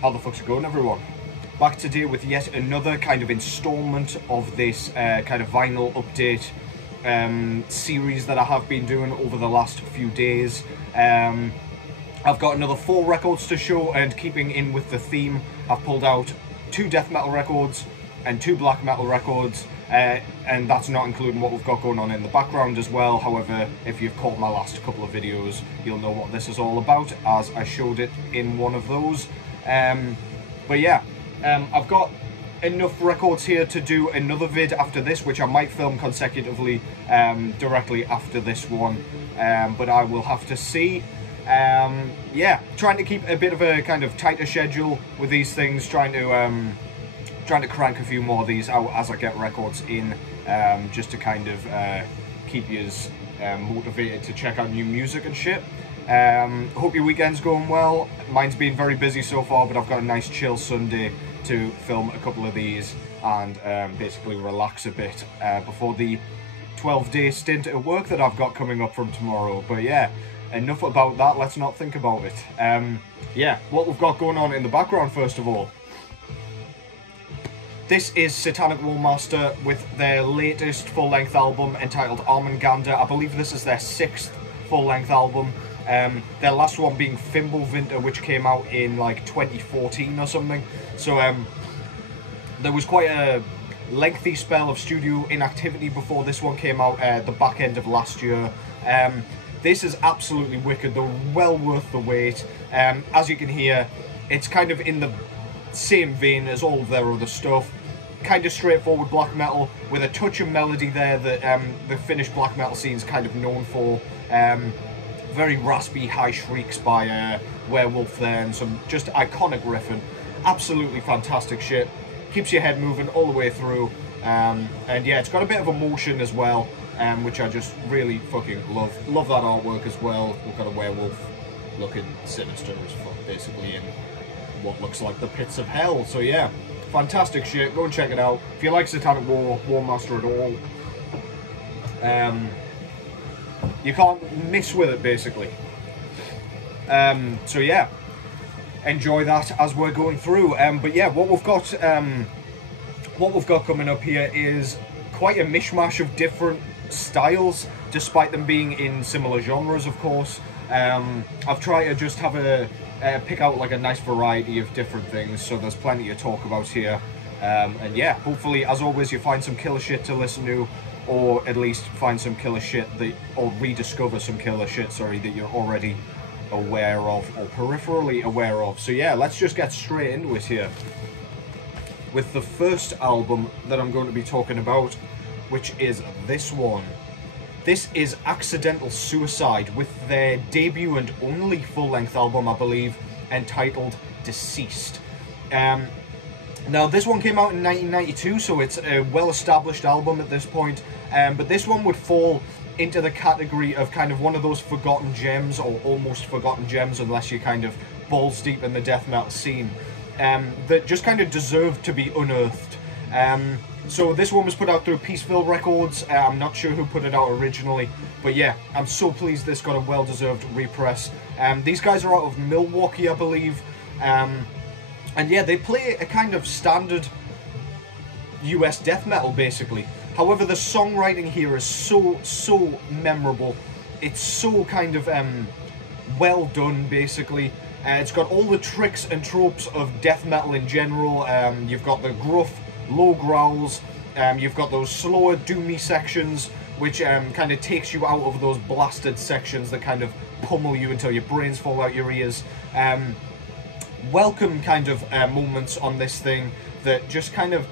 How the fuck's it going, everyone? Back today with yet another kind of installment of this kind of vinyl update series that I have been doing over the last few days. I've got another 4 records to show, and keeping in with the theme, I've pulled out 2 death metal records and 2 black metal records, and that's not including what we've got going on in the background as well. However, if you've caught my last couple of videos, you'll know what this is all about, as I showed it in one of those. But yeah, I've got enough records here to do another vid after this, which I might film consecutively directly after this one, but I will have to see. Yeah, trying to keep a bit of a kind of tighter schedule with these things, trying to crank a few more of these out as I get records in, just to kind of keep you motivated to check out new music and shit. Hope your weekend's going well. Mine's been very busy so far, but I've got a nice chill Sunday to film a couple of these and basically relax a bit before the 12-day stint at work that I've got coming up from tomorrow. But yeah, enough about that, let's not think about it. Yeah, what we've got going on in the background first of all. This is Satanic Warmaster with their latest full-length album entitled Aamongandr. I believe this is their 6th full-length album. Their last one being Fimbulvinter, which came out in like 2014 or something. So there was quite a lengthy spell of studio inactivity before this one came out at the back end of last year. This is absolutely wicked, though well worth the wait. As you can hear, it's kind of in the same vein as all of their other stuff. Kind of straightforward black metal with a touch of melody there that the Finnish black metal scene is kind of known for. Very raspy high shrieks by Werewolf there, and some just iconic riffing. Absolutely fantastic shit. Keeps your head moving all the way through. And yeah, it's got a bit of emotion as well, which I just really fucking love. Love that artwork as well. We've got a werewolf looking sinister as fuck, basically, in what looks like the pits of hell. So yeah, fantastic shit. Go and check it out. If you like Satanic Warmaster at all, you can't miss with it, basically. So yeah, enjoy that as we're going through. But yeah, what we've got coming up here is quite a mishmash of different styles, despite them being in similar genres, of course. I've tried to just have pick out like a nice variety of different things, so there's plenty to talk about here. And yeah, hopefully, as always, you find some killer shit to listen to, or at least find some killer shit or rediscover some killer shit, sorry, that you're already aware of or peripherally aware of. So yeah, let's just get straight into it here with the first album that I'm going to be talking about, which is this one. This is Accidental Suicide with their debut and only full-length album, I believe, entitled Deceased. Now, this one came out in 1992, so it's a well-established album at this point, but this one would fall into the category of kind of one of those forgotten gems, or almost forgotten gems, unless you're kind of balls deep in the death metal scene, that just kind of deserved to be unearthed. So this one was put out through Peaceville Records. I'm not sure who put it out originally, but yeah, I'm so pleased this got a well-deserved repress. These guys are out of Milwaukee, I believe. And yeah, they play a kind of standard US death metal, basically. However, the songwriting here is so memorable. It's so kind of well done, basically. It's got all the tricks and tropes of death metal in general. You've got the gruff, low growls. You've got those slower, doomy sections, which kind of takes you out of those blasted sections that kind of pummel you until your brains fall out your ears. Welcome kind of moments on this thing that just kind of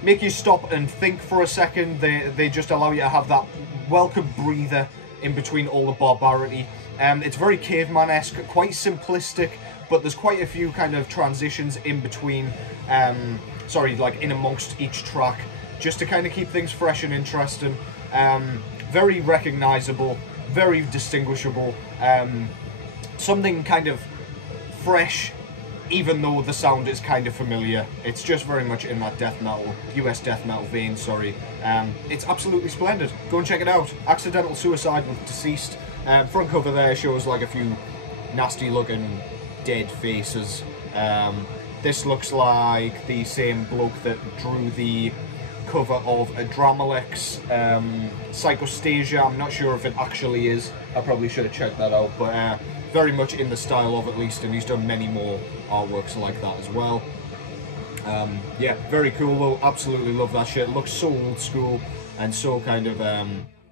make you stop and think for a second. They just allow you to have that welcome breather in between all the barbarity. It's very caveman-esque, quite simplistic, but there's quite a few kind of transitions in between, like in amongst each track, just to kind of keep things fresh and interesting. Very recognisable, very distinguishable, something kind of fresh, even though the sound is kind of familiar. It's just very much in that death metal, US death metal vein, sorry. It's absolutely splendid. Go and check it out. Accidental Suicide with Deceased. Front cover there shows like a few nasty looking dead faces This looks like the same bloke that drew the cover of a Dramalex Psychostasia. I'm not sure if it actually is. I probably should have checked that out, but very much in the style of at least, and he's done many more artworks like that as well. Yeah, very cool though. Absolutely love that shit. It looks so old school and so kind of,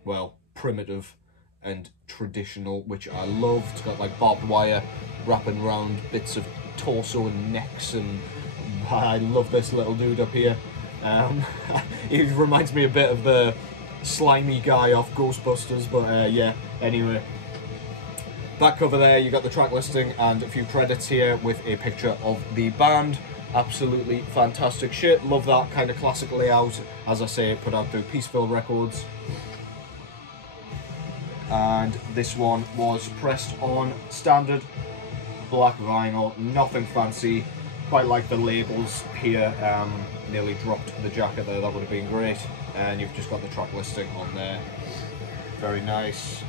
well, primitive and traditional, which I love. It's got like barbed wire wrapping around bits of torso and necks, and I love this little dude up here. He reminds me a bit of the slimy guy off Ghostbusters, but yeah, anyway. Back cover there, you got the track listing and a few credits here with a picture of the band. Absolutely fantastic shit. Love that kind of classic layout. As I say, put out through Peaceville Records. And this one was pressed on standard black vinyl, nothing fancy. Quite like the labels here. Nearly dropped the jacket there, that would have been great. And you've just got the track listing on there. Very nice.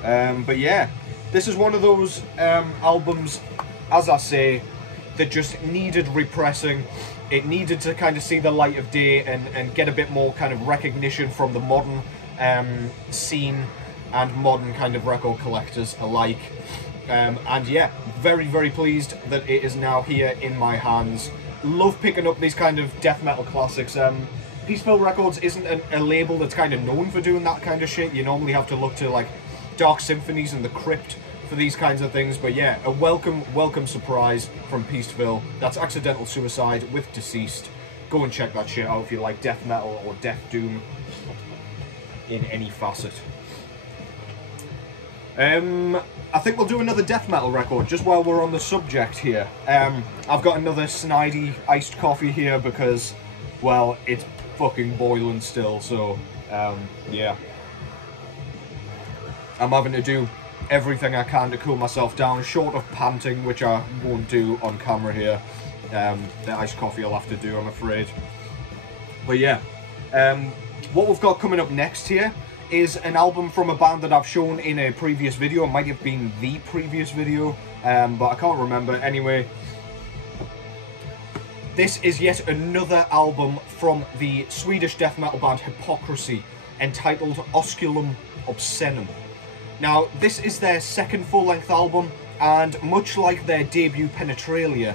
But yeah, this is one of those albums, as I say, that just needed repressing. It needed to kind of see the light of day and get a bit more kind of recognition from the modern scene and modern kind of record collectors alike. And yeah, very, very pleased that it is now here in my hands. Love picking up these kind of death metal classics. Peaceville Records isn't a label that's kind of known for doing that kind of shit. You normally have to look to like Dark Symphonies and The Crypt for these kinds of things, but yeah, a welcome surprise from Peaceville. That's Accidental Suicide with Deceased. Go and check that shit out if you like death metal or death doom in any facet. I think we'll do another death metal record just while we're on the subject here. I've got another Snidey iced coffee here because, well, it's fucking boiling still, so yeah. I'm having to do everything I can to cool myself down, short of panting, which I won't do on camera here. The iced coffee I'll have to do, I'm afraid. But yeah, what we've got coming up next here is an album from a band that I've shown in a previous video. It might have been the previous video, but I can't remember. Anyway, this is yet another album from the Swedish death metal band Hypocrisy, entitled Osculum, Obscenum. Now, this is their second full-length album, and much like their debut Penetralia,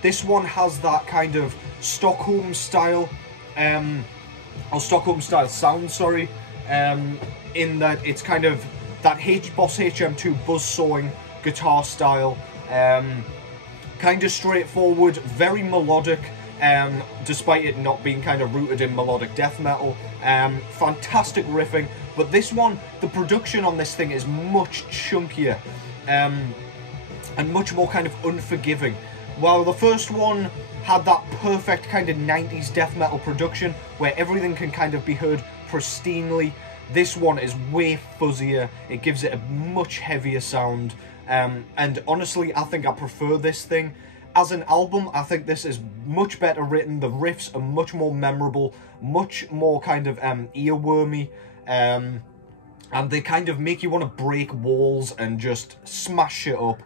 this one has that kind of Stockholm style, or Stockholm style sound, sorry, in that it's kind of that Boss HM2 buzzsawing guitar style, kind of straightforward, very melodic, despite it not being kind of rooted in melodic death metal. Fantastic riffing, but this one, the production on this thing is much chunkier and much more kind of unforgiving. While the first one had that perfect kind of 90s death metal production where everything can kind of be heard pristinely, this one is way fuzzier. It gives it a much heavier sound, and honestly I think I prefer this thing. As an album, I think this is much better written. The riffs are much more memorable, much more kind of earwormy, and they kind of make you want to break walls and just smash shit up.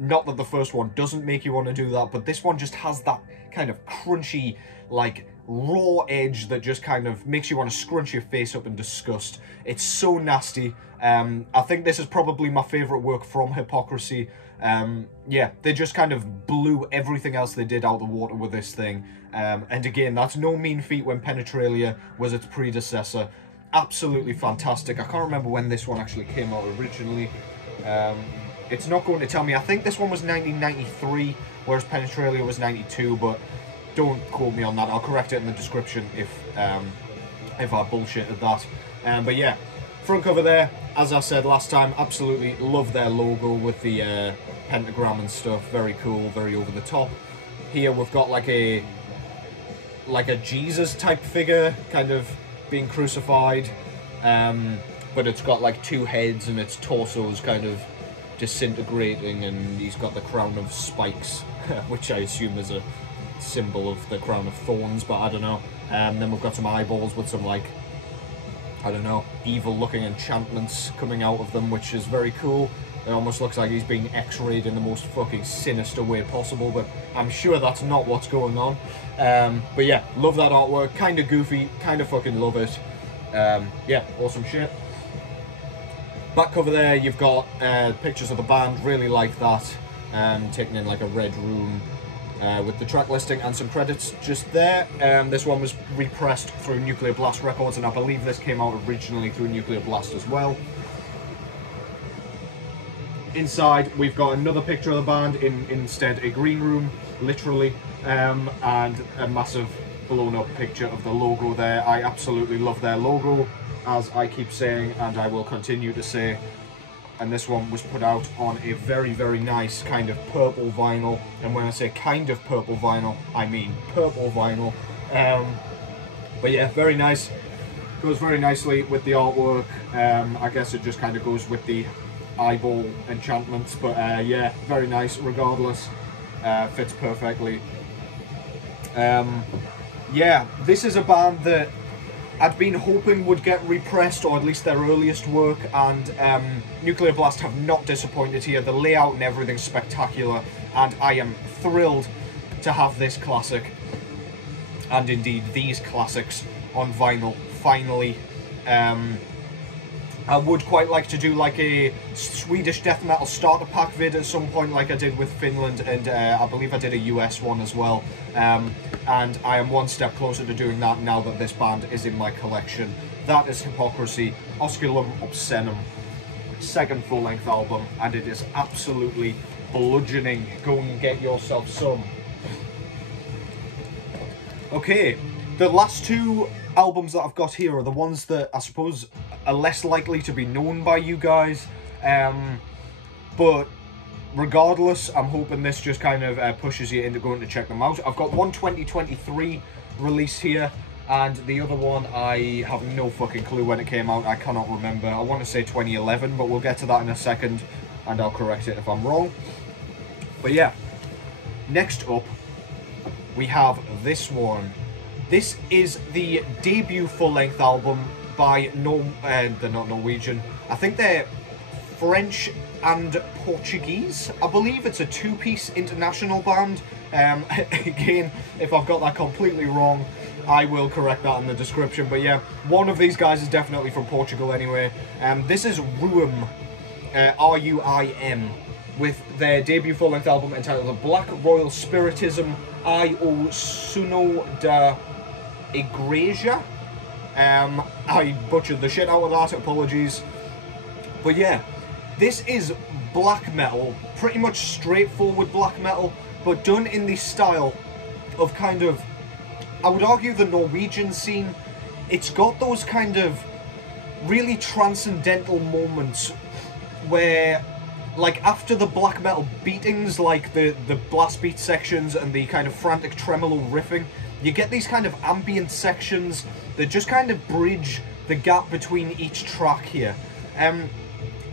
Not that the first one doesn't make you want to do that, but this one just has that kind of crunchy, like, raw edge that just kind of makes you want to scrunch your face up in disgust. It's so nasty. I think this is probably my favourite work from Hypocrisy. Yeah, they just kind of blew everything else they did out the water with this thing. And again, that's no mean feat when Penetralia was its predecessor. Absolutely fantastic. I can't remember when this one actually came out originally. It's not going to tell me. I think this one was 1993, whereas Penetralia was 92, but don't quote me on that. I'll correct it in the description if I bullshitted that. But yeah, front cover there, as I said last time, absolutely love their logo with the pentagram and stuff. Very cool, very over the top. Here we've got like a Jesus type figure, kind of being crucified, but it's got like two heads and its torso is kind of disintegrating, and he's got the crown of spikes, which I assume is a symbol of the crown of thorns, but I don't know. Then we've got some eyeballs with some, like, I don't know, evil looking enchantments coming out of them, which is very cool. It almost looks like he's being x-rayed in the most fucking sinister way possible, but I'm sure that's not what's going on. But yeah, love that artwork. Kind of goofy, kind of fucking love it. Yeah, awesome shit. Back cover there, you've got pictures of the band, really like that. Taken in like a red room with the track listing and some credits just there. This one was repressed through Nuclear Blast Records, and I believe this came out originally through Nuclear Blast as well. Inside, we've got another picture of the band in instead a green room, literally, and a massive blown up picture of the logo there. I absolutely love their logo, as I keep saying, and I will continue to say. And this one was put out on a very, very nice kind of purple vinyl. And when I say kind of purple vinyl, I mean purple vinyl. But yeah, very nice. Goes very nicely with the artwork. I guess it just kind of goes with the eyeball enchantments. But yeah, very nice regardless. Fits perfectly. Yeah, this is a band that I'd been hoping would get repressed, or at least their earliest work, and Nuclear Blast have not disappointed here. The layout and everything's spectacular, and I am thrilled to have this classic, and indeed these classics, on vinyl, finally. I would quite like to do like a Swedish death metal starter pack vid at some point, like I did with Finland, and I believe I did a US one as well. And I am one step closer to doing that now that this band is in my collection. That is Hypocrisy, Osculum, Obscenum, second full-length album, and it is absolutely bludgeoning. Go and get yourself some. Okay, the last two albums that I've got here are the ones that I suppose are less likely to be known by you guys, but regardless, I'm hoping this just kind of pushes you into going to check them out. I've got one 2023 release here, and the other one I have no fucking clue when it came out. I cannot remember. I want to say 2011, but we'll get to that in a second, and I'll correct it if I'm wrong. But yeah, next up we have this one. This is the debut full-length album by they're not Norwegian. I think they're French and Portuguese. I believe it's a two-piece international band. Again, if I've got that completely wrong, I will correct that in the description. But yeah, one of these guys is definitely from Portugal anyway. This is Ruïm, R-U-I-M, with their debut full-length album entitled The Black Royal Spiritism I O Sino da Igreja. I butchered the shit out of that, apologies. But yeah, this is black metal, pretty much straightforward black metal, but done in the style of kind of, I would argue, the Norwegian scene. It's got those kind of really transcendental moments where, like, after the black metal beatings, like the blast beat sections and the kind of frantic tremolo riffing, you get these kind of ambient sections that just kind of bridge the gap between each track here.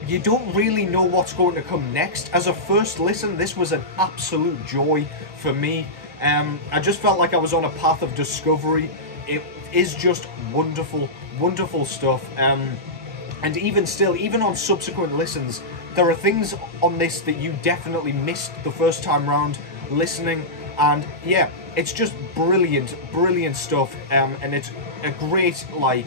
You don't really know what's going to come next. As a first listen, this was an absolute joy for me. I just felt like I was on a path of discovery. It is just wonderful, wonderful stuff. And even still, even on subsequent listens, there are things on this that you definitely missed the first time round listening. And yeah, it's just brilliant, brilliant stuff. And it's a great, like,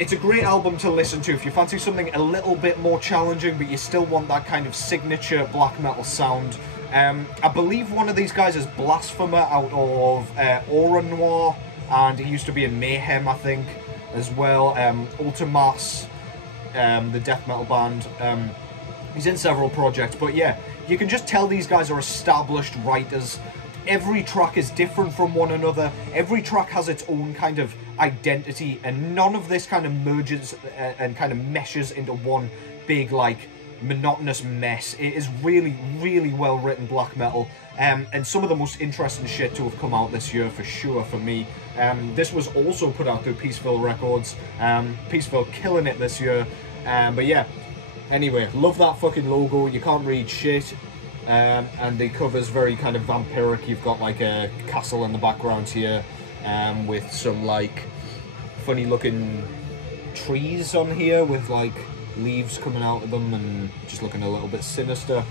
it's a great album to listen to if you fancy something a little bit more challenging, but you still want that kind of signature black metal sound. I believe one of these guys is Blasphemer out of Aura Noir, and he used to be in Mayhem, I think, as well. Ultimas, the death metal band. He's in several projects, but yeah, you can just tell these guys are established writers. Every track is different from one another. Every track has its own kind of identity, and none of this kind of merges and kind of meshes into one big, like, monotonous mess. It is really, really well written black metal, and some of the most interesting shit to have come out this year for sure for me. This was also put out through Peaceville Records. Peaceville killing it this year. But yeah, anyway, love that fucking logo. You can't read shit. And the cover's very kind of vampiric. You've got like a castle in the background here, with some like funny looking trees on here with like leaves coming out of them and just looking a little bit sinister.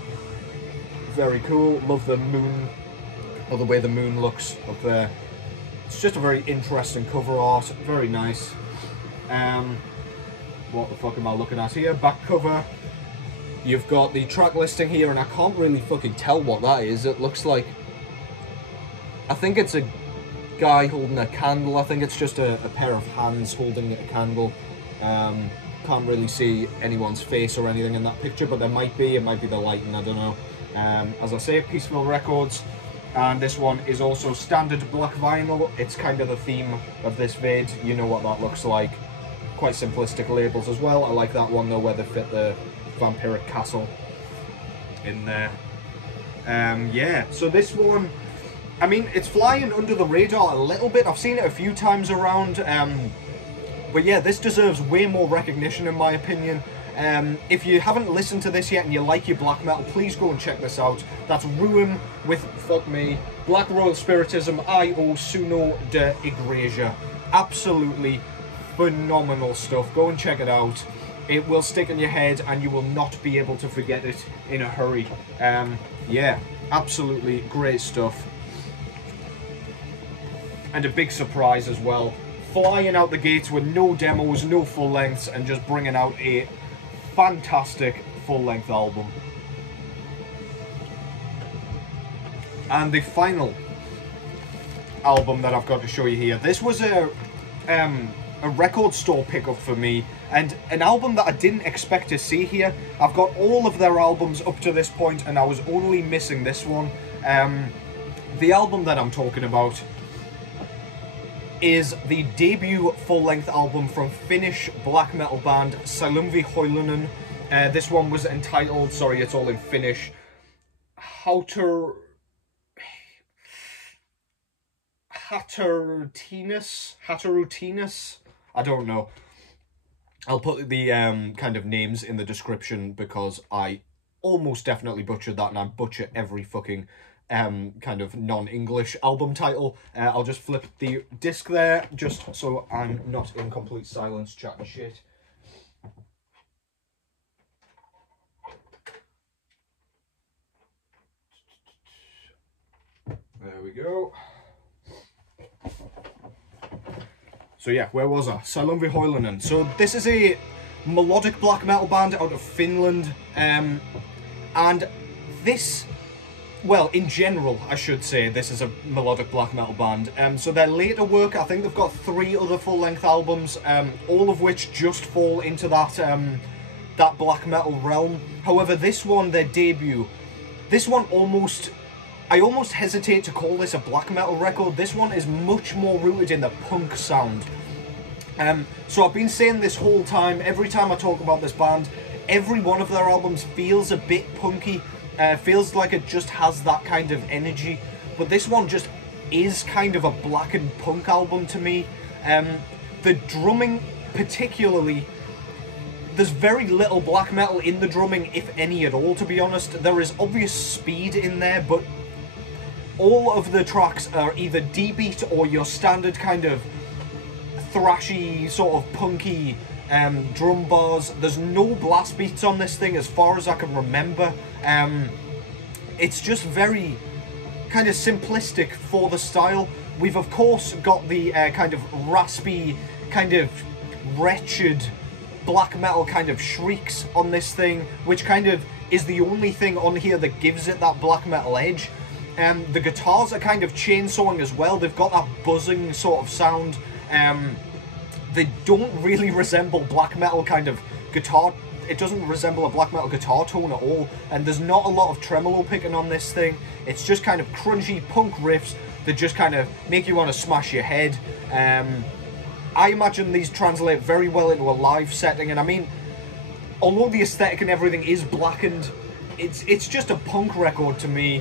Very cool. Love the moon, or the way the moon looks up there. It's just a very interesting cover art. Very nice. What the fuck am I looking at here? Back cover. You've got the track listing here, and I can't really fucking tell what that is. It looks like, I think it's a guy holding a candle. I think it's just a pair of hands holding a candle. Can't really see anyone's face or anything in that picture, but there might be. It might be the lighting, I don't know. As I say, Peaceful Records. And this one is also standard black vinyl. It's kind of the theme of this vid. You know what that looks like. Quite simplistic labels as well. I like that one though, where they fit the vampiric castle in there. Yeah, so this one, I mean, it's flying under the radar a little bit. I've seen it a few times around, but yeah, this deserves way more recognition in my opinion. If you haven't listened to this yet and you like your black metal, please go and check this out. That's Ruïm with, fuck me, Black Royal Spiritism, I.O. Sino de Igreja. Absolutely phenomenal stuff. Go and check it out. It will stick in your head and you will not be able to forget it in a hurry. Yeah, absolutely great stuff. And a big surprise as well. Flying out the gates with no demos, no full lengths, and just bringing out a fantastic full-length album. And the final album that I've got to show you here. This was a record store pickup for me, and an album that I didn't expect to see here. I've got all of their albums up to this point, and I was only missing this one. The album that I'm talking about is the debut full-length album from Finnish black metal band Sielunvihollinen. This one was entitled, sorry, it's all in Finnish, Hautaruhtinas? I don't know. I'll put the kind of names in the description because I almost definitely butchered that, and I butcher every fucking kind of non-English album title. I'll just flip the disc there, just so I'm not in complete silence chatting shit. There we go. So yeah, where was I? Sielunvihollinen. So this is a melodic black metal band out of Finland, and this, well, in general, I should say, this is a melodic black metal band. So their later work, I think they've got 3 other full-length albums, all of which just fall into that that black metal realm. However, this one, their debut, this one I almost hesitate to call this a black metal record. This one is much more rooted in the punk sound. So I've been saying this whole time, every time I talk about this band, every one of their albums feels a bit punky. Feels like it just has that kind of energy, but this one just is kind of a blackened punk album to me. The drumming particularly, there's very little black metal in the drumming, if any at all, to be honest. There is obvious speed in there, but all of the tracks are either D-beat or your standard kind of thrashy, sort of punky drum bars. There's no blast beats on this thing as far as I can remember. It's just very kind of simplistic for the style. We've of course got the kind of raspy, kind of wretched black metal kind of shrieks on this thing, which kind of is the only thing on here that gives it that black metal edge. The guitars are kind of chainsawing as well. They've got that buzzing sort of sound. They don't really resemble black metal kind of guitar. It doesn't resemble a black metal guitar tone at all, and there's not a lot of tremolo picking on this thing. It's just kind of crunchy punk riffs that just kind of make you want to smash your head. I imagine these translate very well into a live setting, and I mean, although the aesthetic and everything is blackened, it's just a punk record to me.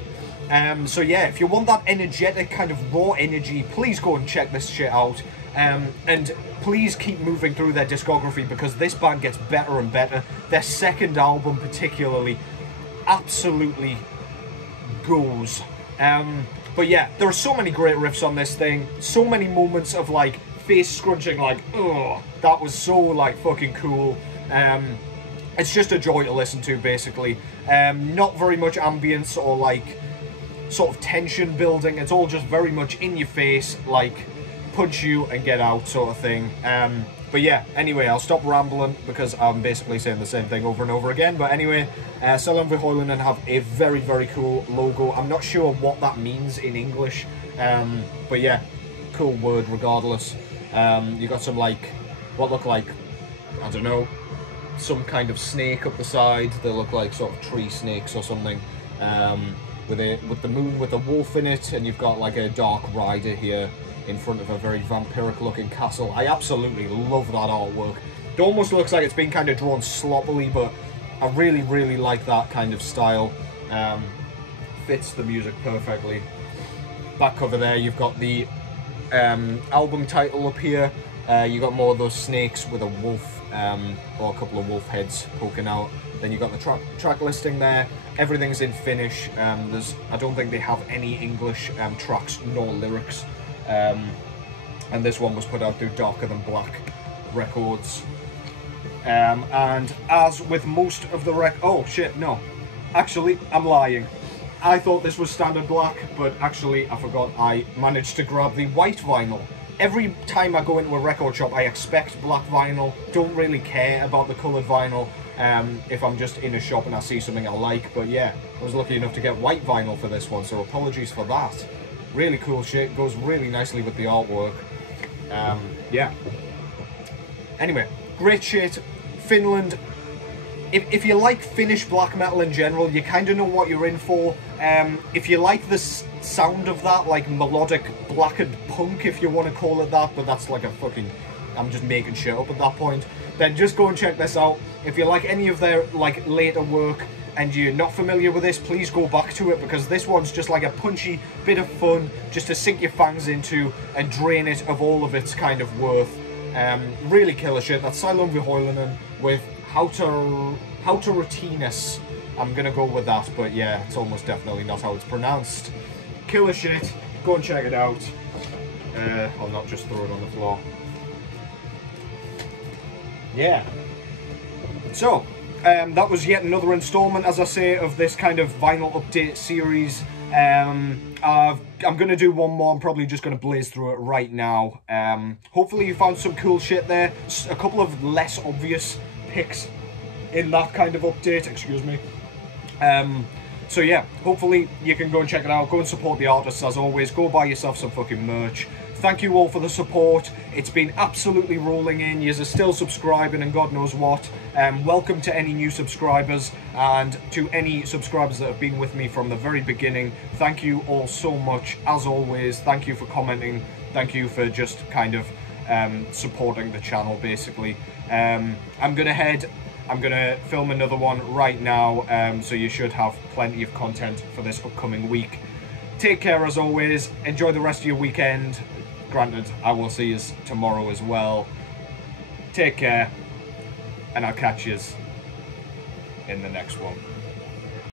So yeah, if you want that energetic kind of raw energy, please go and check this shit out. And please keep moving through their discography, because this band gets better and better. Their second album particularly absolutely goes. But yeah, there are so many great riffs on this thing, so many moments of like face scrunching, like, oh, that was so like fucking cool. it's just a joy to listen to, basically. Not very much ambience or like sort of tension building. It's all just very much in your face, like punch you and get out sort of thing. But yeah, anyway, I'll stop rambling because I'm basically saying the same thing over and over again. But anyway, Sielunvihollinen have a very, very cool logo. I'm not sure what that means in English, but yeah, cool word regardless. You got some like, what look like, I don't know, some kind of snake up the side. They look like sort of tree snakes or something. With the moon with the wolf in it, and you've got like a dark rider here in front of a very vampiric looking castle. I absolutely love that artwork. It almost looks like it's been kind of drawn sloppily, but I really, really like that kind of style. Fits the music perfectly. Back cover there, you've got the album title up here. You got more of those snakes with a wolf, or a couple of wolf heads poking out. Then you got the track listing there. Everything's in Finnish. I don't think they have any English tracks nor lyrics. And this one was put out through Darker Than Black Records. And as with most of the oh shit, no. Actually, I'm lying. I thought this was standard black, but actually I forgot I managed to grab the white vinyl. Every time I go into a record shop, I expect black vinyl. Don't really care about the coloured vinyl if I'm just in a shop and I see something I like. But yeah, I was lucky enough to get white vinyl for this one, so apologies for that. Really cool shit, goes really nicely with the artwork. Yeah. Anyway, great shit. Finland. If you like Finnish black metal in general, you kind of know what you're in for. If you like the sound of that, like melodic blackened punk, if you want to call it that, but that's like a fucking, I'm just making shit up at that point, then just go and check this out. If you like any of their like later work and you're not familiar with this, please go back to it, because this one's just like a punchy bit of fun just to sink your fangs into and drain it of all of its kind of worth. Really killer shit. That's Sielunvihollinen with Hautaruhtinas. I'm gonna go with that, but yeah, it's almost definitely not how it's pronounced. Killer shit. Go and check it out. I'll not just throw it on the floor. Yeah. So, that was yet another installment, as I say, of this kind of vinyl update series. I'm going to do one more. I'm probably just going to blaze through it right now. Hopefully you found some cool shit there. A couple of less obvious picks in that kind of update, excuse me. So yeah, hopefully you can go and check it out. Go and support the artists as always. Go buy yourself some fucking merch. Thank you all for the support. It's been absolutely rolling in. Yous are still subscribing and God knows what. Welcome to any new subscribers, and to any subscribers that have been with me from the very beginning. Thank you all so much, as always. Thank you for commenting. Thank you for just kind of supporting the channel, basically. I'm gonna film another one right now, so you should have plenty of content for this upcoming week. Take care as always. Enjoy the rest of your weekend. Granted, I will see you tomorrow as well. Take care, and I'll catch you in the next one.